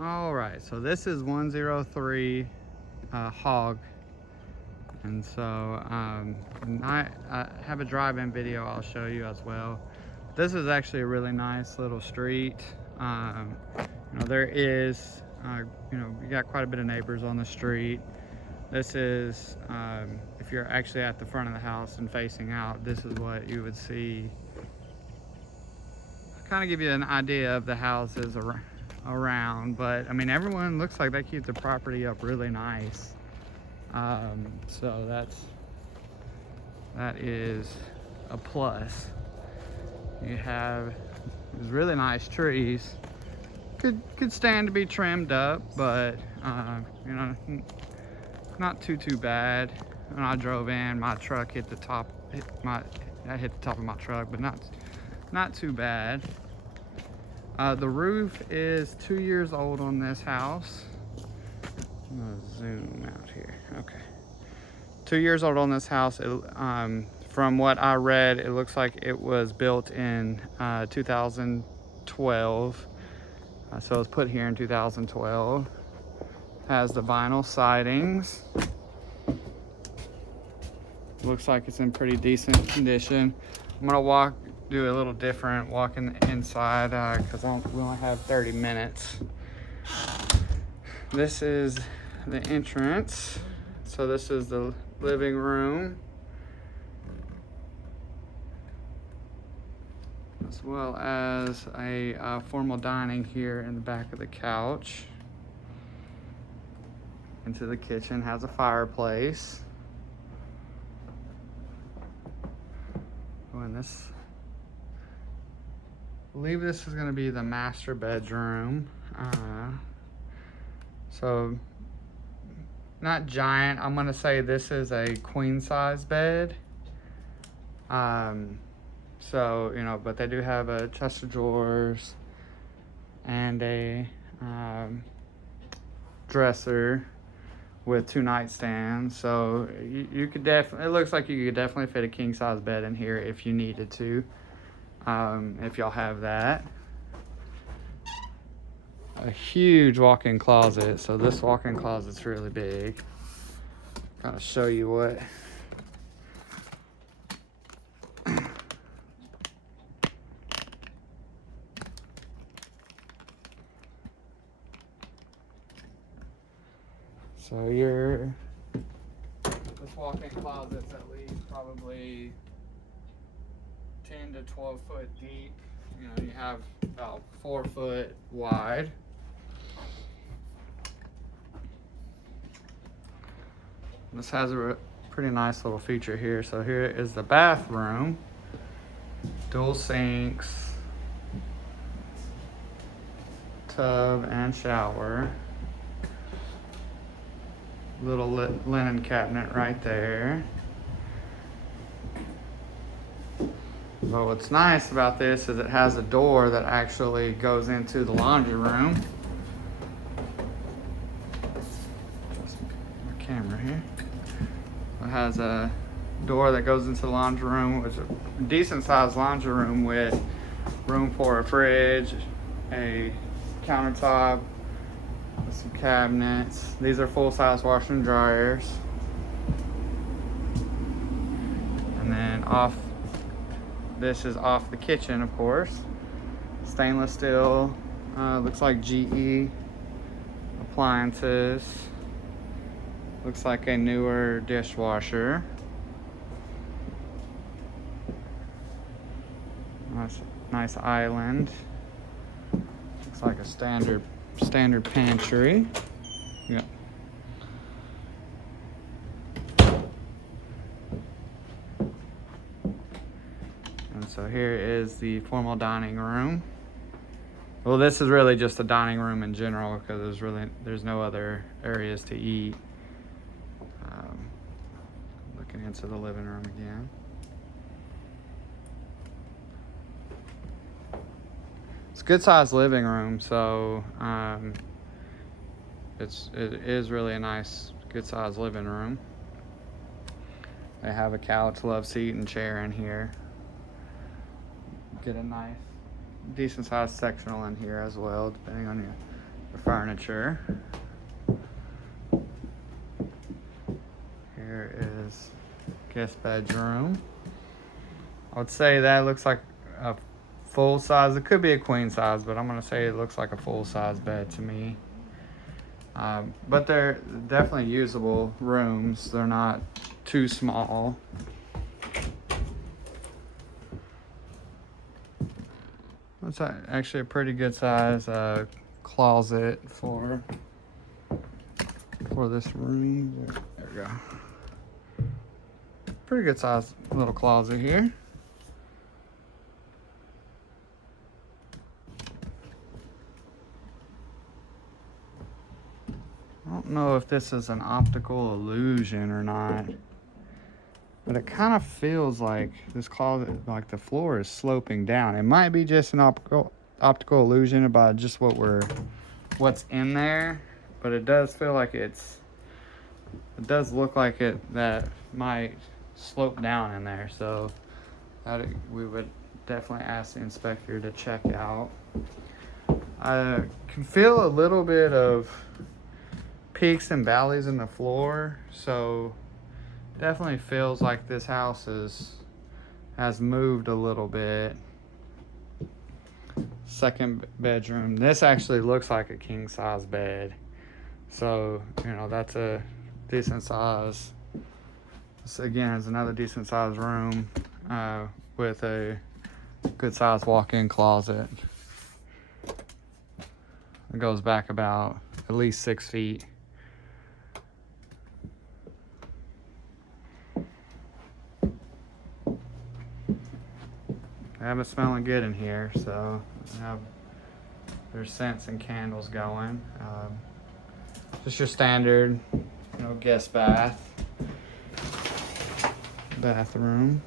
All right, so this is 103 Hogg, and so I have a drive-in video I'll show you as well. This is actually a really nice little street. There is, you got quite a bit of neighbors on the street. This is, if you're actually at the front of the house and facing out, this is what you would see. Kind of give you an idea of the houses around, but I mean, everyone looks like they keep the property up really nice. So that is a plus. You have these really nice trees. Could stand to be trimmed up, but not too bad. When I drove in, my truck hit the top. I hit the top of my truck, but not too bad. The roof is 2 years old on this house. I'm gonna zoom out here. Okay, 2 years old on this house. From what I read, it looks like it was built in 2012. So it was put here in 2012. Has the vinyl sidings. Looks like it's in pretty decent condition. I'm gonna do a little different, walking inside because we only have 30 minutes. This is the entrance. So this is the living room, as well as a formal dining here in the back of the couch. Into the kitchen, has a fireplace. And I believe this is going to be the master bedroom. So not giant. I'm going to say this is a queen size bed. So, but they do have a chest of drawers and a dresser with 2 nightstands. So you could definitely, it looks like you could definitely fit a king size bed in here if you needed to, if y'all have that. A huge walk-in closet. So this walk-in closet's really big. Kind of show you what. So this walk-in closet's at least probably 10 to 12 foot deep. You have about 4 foot wide. This has a pretty nice little feature here. So here is the bathroom. Dual sinks, tub and shower. Little linen cabinet right there. But what's nice about this is it has a door that actually goes into the laundry room. My camera here. It has a door that goes into the laundry room, which is a decent sized laundry room with room for a fridge, a countertop, with some cabinets. These are full-size washer and dryers. And then this is off the kitchen, of course. Stainless steel, looks like GE appliances. Looks like a newer dishwasher. Nice island. Looks like a standard pantry. Yeah. And so here is the formal dining room. Well, this is really just a dining room in general because there's no other areas to eat. Looking into the living room again. It's a good sized living room, so it is really a nice, good sized living room. They have a couch, love seat, and chair in here. Get a nice, decent sized sectional in here as well, depending on furniture. Here is guest bedroom. I would say that looks like a full size. It could be a queen size, but I'm gonna say it looks like a full size bed to me. But they're definitely usable rooms. They're not too small. That's actually a pretty good size closet for this room. There we go. Pretty good size little closet here. I don't know if this is an optical illusion or not, but it kind of feels like this closet, like the floor is sloping down. It might be just an optical illusion about just what's in there, but it does feel like it does look like that might slope down in there. So we would definitely ask the inspector to check out. I can feel a little bit of peaks and valleys in the floor, so definitely feels like this house has moved a little bit. Second bedroom. This actually looks like a king size bed, so that's a decent size. This again is another decent size room with a good size walk-in closet. It goes back about at least 6 feet. I have it smelling good in here, so there's scents and candles going. Just your standard, guest bathroom.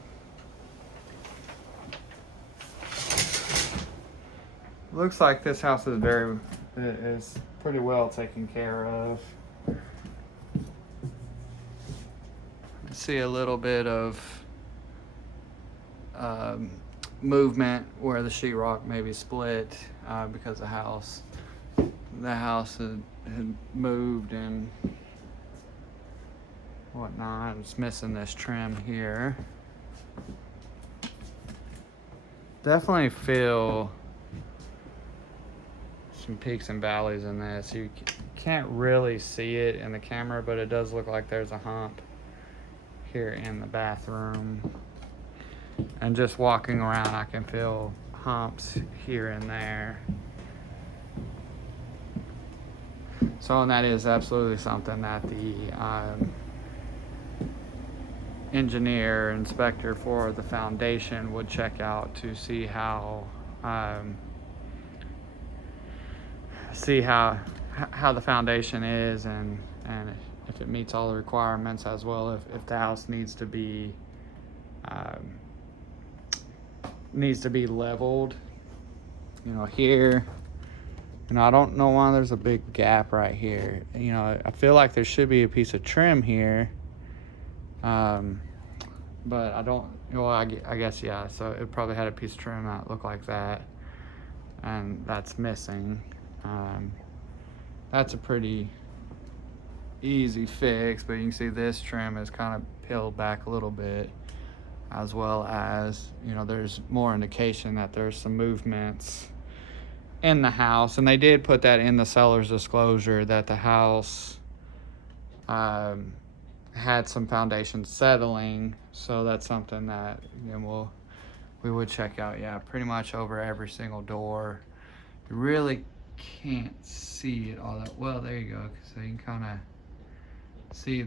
Looks like this house is pretty well taken care of. I see a little bit of movement where the sheetrock maybe split because the house had moved and whatnot. It's missing this trim here. Definitely feel some peaks and valleys in this. You can't really see it in the camera, but it does look like there's a hump here in the bathroom. And just walking around, I can feel humps here and there. So, and that is absolutely something that the inspector for the foundation would check out to see how the foundation is and if it meets all the requirements, as well if the house needs to be leveled. Here, I don't know why there's a big gap right here. I feel like there should be a piece of trim here, but I don't. I guess yeah. So it probably had a piece of trim that looked like that, and that's missing. That's a pretty easy fix, but you can see this trim is kind of peeled back a little bit, as well as there's more indication that there's some movements in the house, and they did put that in the seller's disclosure that the house had some foundation settling. So that's something that we would check out. Yeah, pretty much over every single door. You really can't see it all that well. There you go. So you can kind of see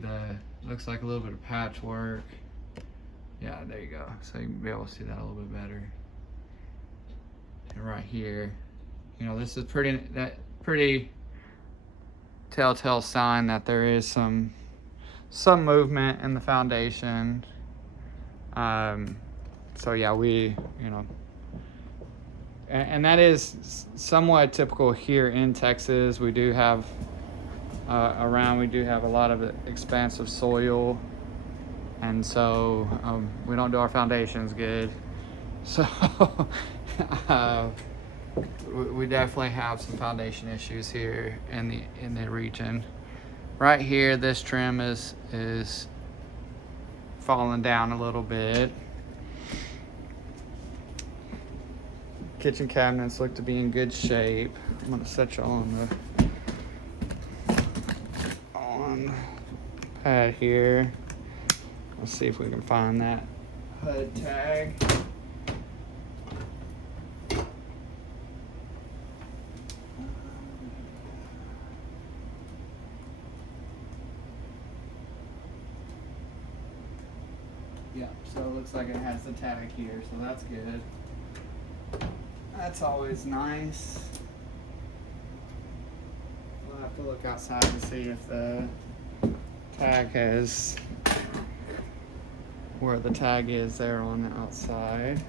looks like a little bit of patchwork. Yeah, there you go. So you can be able to see that a little bit better. And right here, this is pretty telltale sign that there is some movement in the foundation. So yeah, and that is somewhat typical here in Texas. We do have we do have a lot of expansive soil, and so we don't do our foundations good. So we definitely have some foundation issues here in the region. Right here, this trim is falling down a little bit. Kitchen cabinets look to be in good shape. I'm gonna set you on the pad here. Let's see if we can find that HUD tag. Yeah, so it looks like it has the tag here, so that's good. That's always nice. We'll have to look outside and see if the tag has, where the tag is there on the outside.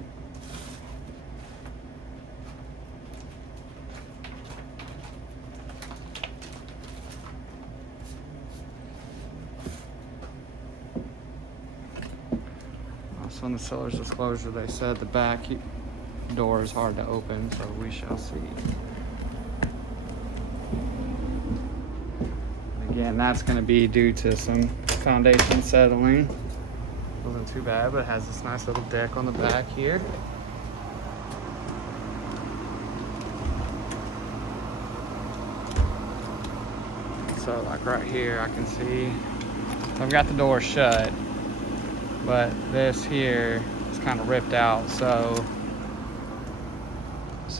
Also in the seller's disclosure, they said the back door is hard to open, so we shall see. Again, that's going to be due to some foundation settling. Wasn't too bad, but it has this nice little deck on the back here. So like right here, I can see I've got the door shut, but this here is kind of ripped out. So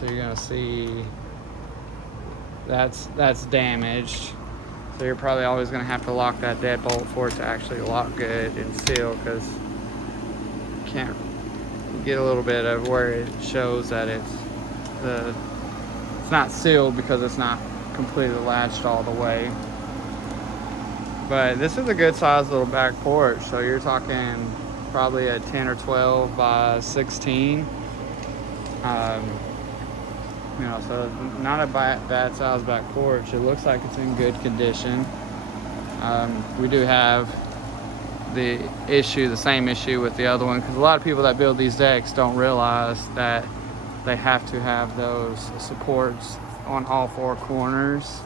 you're gonna see that's damaged. So you're probably always gonna have to lock that deadbolt for it to actually lock good and seal, because you can't get a little bit of where it shows that it's not sealed because it's not completely latched all the way. But this is a good sized little back porch. So you're talking probably a 10 or 12 by 16. You know, so not a bad size back porch. It looks like it's in good condition. We do have the same issue with the other one, because a lot of people that build these decks don't realize that they have to have those supports on all four corners.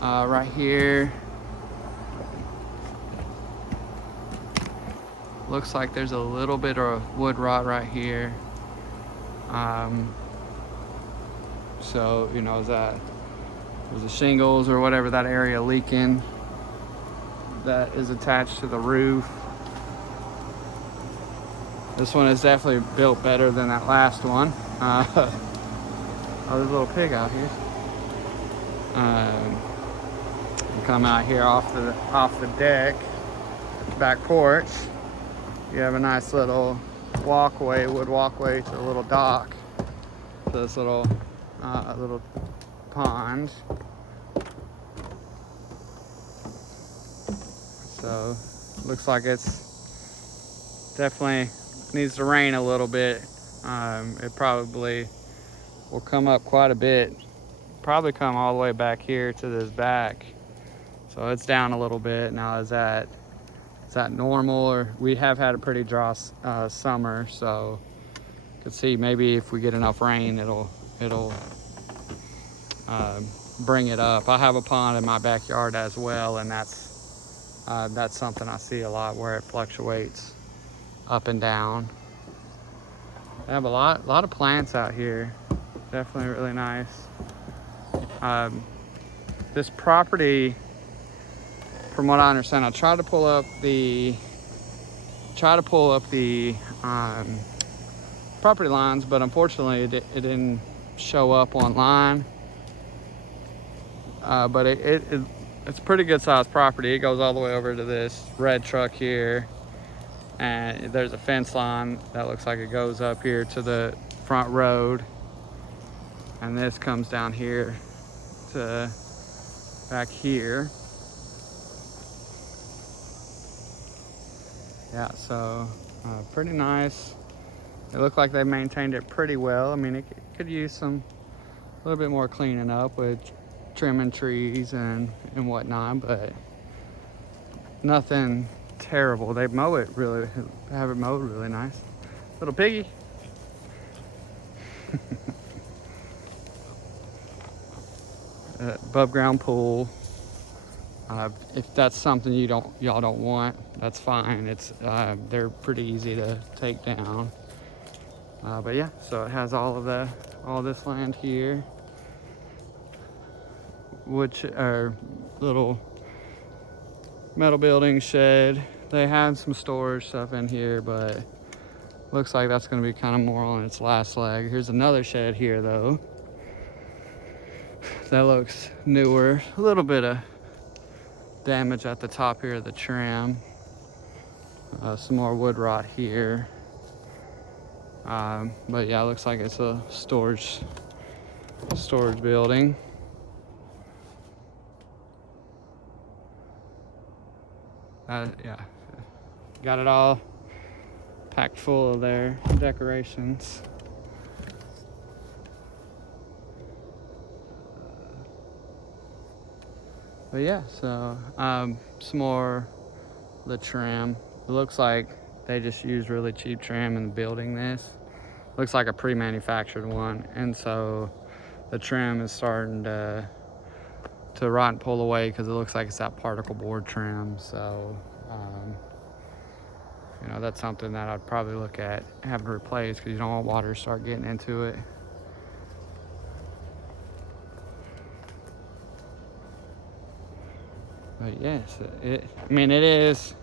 Right here, looks like there's a little bit of wood rot right here. So, you know, there's the shingles or whatever, that area leaking that is attached to the roof. This one is definitely built better than that last one. Oh, there's a little pig out here. You come out here off the deck, back porch. You have a nice little walkway, wood walkway to a little dock, to this little pond. So looks like it's definitely needs to rain a little bit. It probably will come up quite a bit, probably come all the way back here to this back. So it's down a little bit now. Is that normal? Or we have had a pretty dry summer, so you can see maybe if we get enough rain, it'll bring it up. I have a pond in my backyard as well, and that's something I see a lot, where it fluctuates up and down. I have a lot of plants out here. Definitely really nice. This property, from what I understand, I tried to pull up the property lines, but unfortunately it didn't show up online. But it's a pretty good sized property. It goes all the way over to this red truck here, and there's a fence line that looks like it goes up here to the front road, and this comes down here to back here. Yeah, so pretty nice. It looked like they maintained it pretty well. I mean, it could use a little bit more cleaning up with trimming trees and whatnot, but nothing terrible. They have it mowed really nice. Little piggy. above ground pool. If that's something y'all don't want, that's fine. They're pretty easy to take down. But yeah, so it has all this land here, which are little metal building shed. They have some storage stuff in here, but looks like that's going to be kind of more on its last leg. Here's another shed here though. That looks newer. A little bit of damage at the top here of the trim. Some more wood rot here. But yeah, it looks like it's a storage building. Yeah, got it all packed full of their decorations. But yeah, so some more of the trim. It looks like they just used really cheap trim in building this. Looks like a pre-manufactured one, and so the trim is starting to rot and pull away because it looks like it's that particle board trim. So you know, that's something that I'd probably look at having to replace because you don't want water to start getting into it. But yes, I mean, it is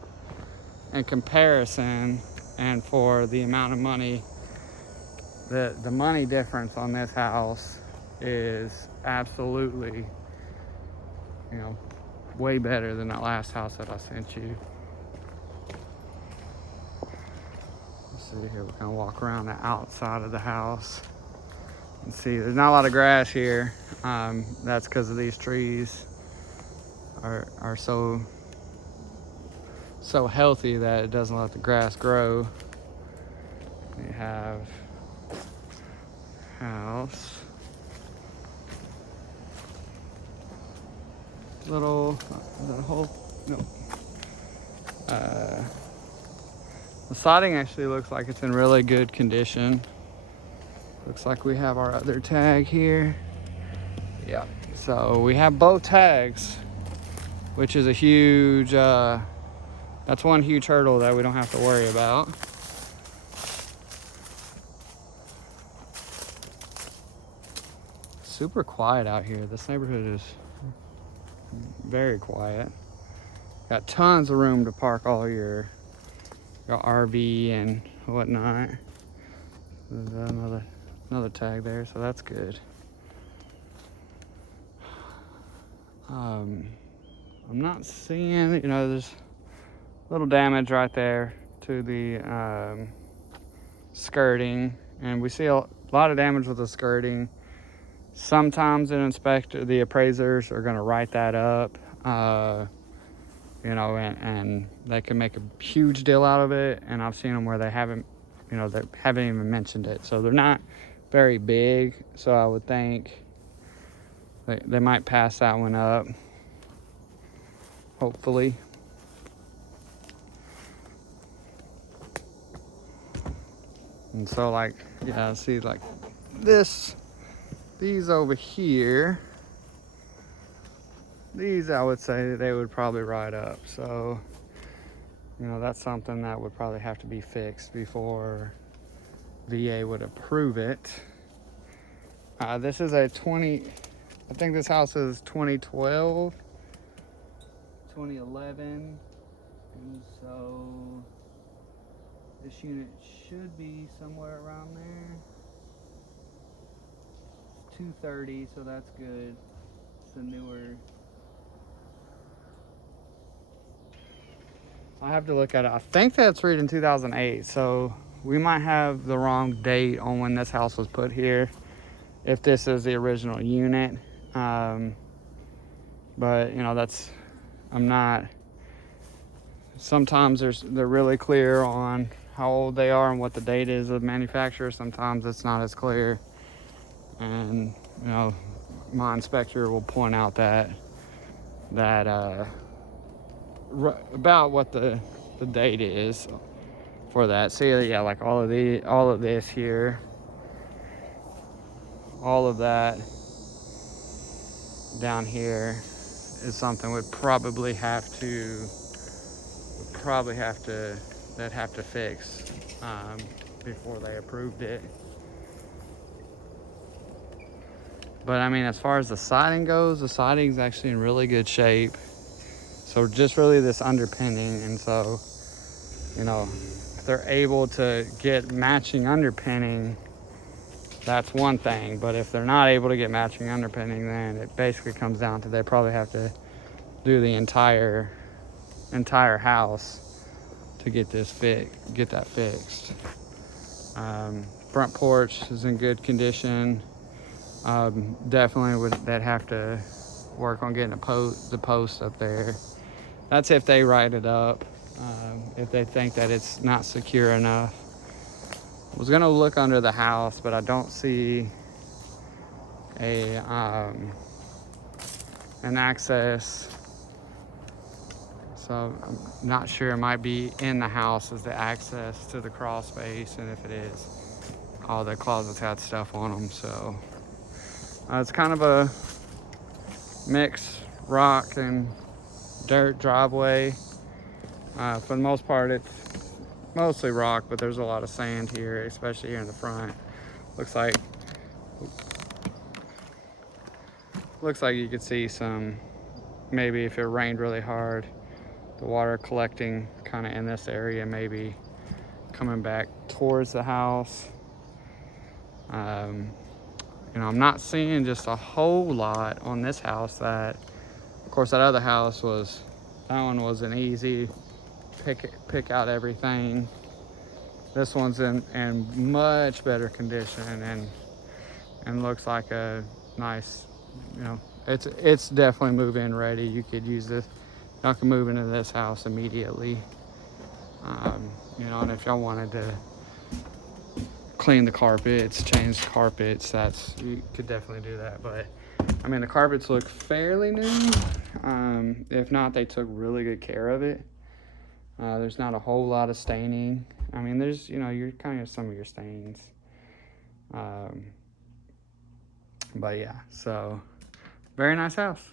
in comparison, and for the amount of money, the money difference on this house is absolutely, you know, way better than that last house that I sent you. Let's see here, we're gonna walk around the outside of the house and see there's not a lot of grass here. That's because of these trees are so healthy that it doesn't let the grass grow. We have house, little, the whole, no. The siding actually looks like it's in really good condition. Looks like we have our other tag here. Yeah, so we have both tags, which is a huge, that's one huge hurdle that we don't have to worry about. Super quiet out here. This neighborhood is very quiet. Got tons of room to park all your RV and whatnot. There's another tag there, so that's good. I'm not seeing, you know, there's a little damage right there to the skirting, and we see a lot of damage with the skirting. Sometimes the appraisers are going to write that up, you know, and they can make a huge deal out of it. And I've seen them where they haven't even mentioned it. So they're not very big. So I would think they might pass that one up, hopefully. And so, like, yeah, see, like these over here, these I would say they would probably ride up. So, you know, that's something that would probably have to be fixed before VA would approve it. This is I think this house is 2012, 2011, and so this unit should be somewhere around there. It's 230, so that's good. It's a newer. I have to look at it. I think that's read in 2008, so we might have the wrong date on when this house was put here, if this is the original unit. But you know, I'm not. Sometimes they're really clear on how old they are and what the date is of manufacturer. Sometimes it's not as clear, and you know, my inspector will point out that about what the date is for that. See, yeah, like all of this here, all of that down here is something they'd have to fix before they approved it. But I mean, as far as the siding goes, the siding's actually in really good shape. So just really this underpinning. And so, you know, if they're able to get matching underpinning, that's one thing. But if they're not able to get matching underpinning, then it basically comes down to they probably have to do the entire house to get that fixed. Front porch is in good condition. Definitely they'd have to work on getting the post up there. That's if they write it up. If they think that it's not secure enough. I was gonna look under the house, but I don't see an access. So I'm not sure. It might be in the house as the access to the crawl space, and if it is, all the closets had stuff on them. So it's kind of a mixed rock and dirt driveway. For the most part, it's mostly rock, but there's a lot of sand here, especially here in the front. Looks like you could see some, maybe if it rained really hard, the water collecting kind of in this area, maybe coming back towards the house. You know, I'm not seeing just a whole lot on this house. That, of course, that other house that one was an easy pick out everything. This one's in much better condition and looks like a nice, you know, it's definitely move-in ready. You could use this. Y'all can move into this house immediately. You know, and if y'all wanted to clean the carpets, change the carpets, you could definitely do that. But I mean, the carpets look fairly new. If not, they took really good care of it. There's not a whole lot of staining. I mean, there's, you know, you're kind of some of your stains. But yeah, so very nice house.